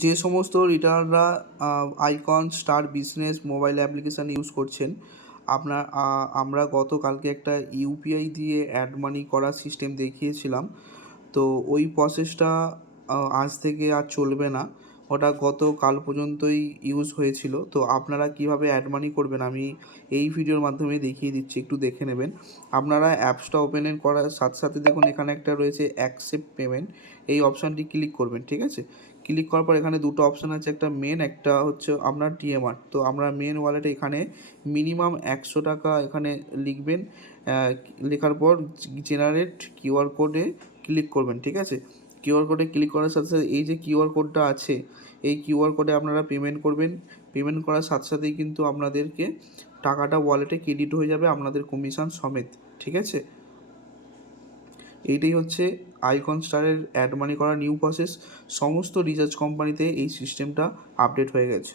যে সমস্ত রিটার্নাররা icon star business mobile application use করছেন, আমরা গতকালকে একটা ইউপিআই দিয়ে অ্যাড মানি করার সিস্টেম দেখিয়েছিলাম। তো ওই প্রসেসটা আজ থেকে আর চলবে না। ওটা গতকাল পর্যন্তই ইউজ হয়েছিল। তো আপনারা কীভাবে অ্যাড মানি করবেন আমি এই ভিডিওর মাধ্যমে দেখিয়ে দিচ্ছি, একটু দেখে নেবেন। আপনারা অ্যাপসটা ওপেন করার সাথে সাথে দেখুন এখানে একটা রয়েছে অ্যাকসেপ্ট পেমেন্ট, এই অপশানটি ক্লিক করবেন, ঠিক আছে? ক্লিক করার পর এখানে দুটো অপশান আছে, একটা মেন, একটা হচ্ছে আপনার টিএমআর। তো আমরা মেন ওয়ালেটে এখানে মিনিমাম 100 টাকা এখানে লিখবেন। লেখার পর জেনারেট কিউআর কোডে ক্লিক করবেন, ঠিক আছে? কিউআর কোডে ক্লিক করার সাথে সাথে এই যে কিউআর কোডটা আছে, এই কিউআর কোডে আপনারা পেমেন্ট করবেন। পেমেন্ট করার সাথে সাথেই কিন্তু আপনাদেরকে টাকাটা ওয়ালেটে ক্রেডিট হয়ে যাবে আপনাদের কমিশন সমেত, ঠিক আছে? এইটাই হচ্ছে আইকন স্টারের অ্যাড মানি করার নিউ প্রসেস। সমস্ত রিচার্জ কোম্পানিতে এই সিস্টেমটা আপডেট হয়ে গেছে।